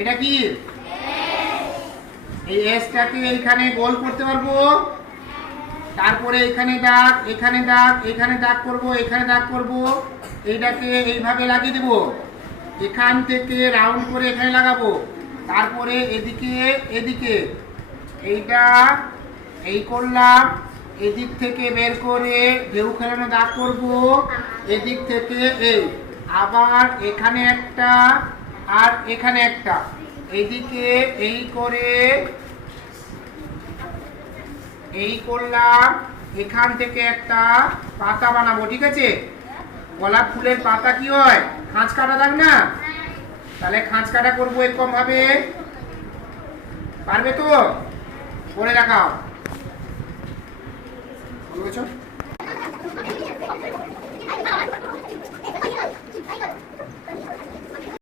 এটা কি? এই এসটাকে এইখানে গোল করতে পারবো। তারপরে এখানে দাগ, এখানে দাগ, এখানে দাগ করব, এখানে দাগ করব। এইটাকে এইভাবে লাগিয়ে দেব। এখান থেকে রাউন্ড করে এখানে লাগাবো। তারপরে এদিকে এদিকে এইটা এই করলাম। এদিক থেকে বের করে ঢেউ খেলানো দাগ করব। এদিক থেকে এই আবার এখানে একটা আর এখানে একটা, এইদিকে এই করে এই করলাম। এখান থেকে একটা পাতা বানাবো, ঠিক আছে? গোলাপ ফুলের পাতা কি হয়? খাঁজ কাটা দাগ না? তাহলে খাঁজ কাটা করবো এরকম ভাবে। পারবে তো? করে দেখাও। বলছো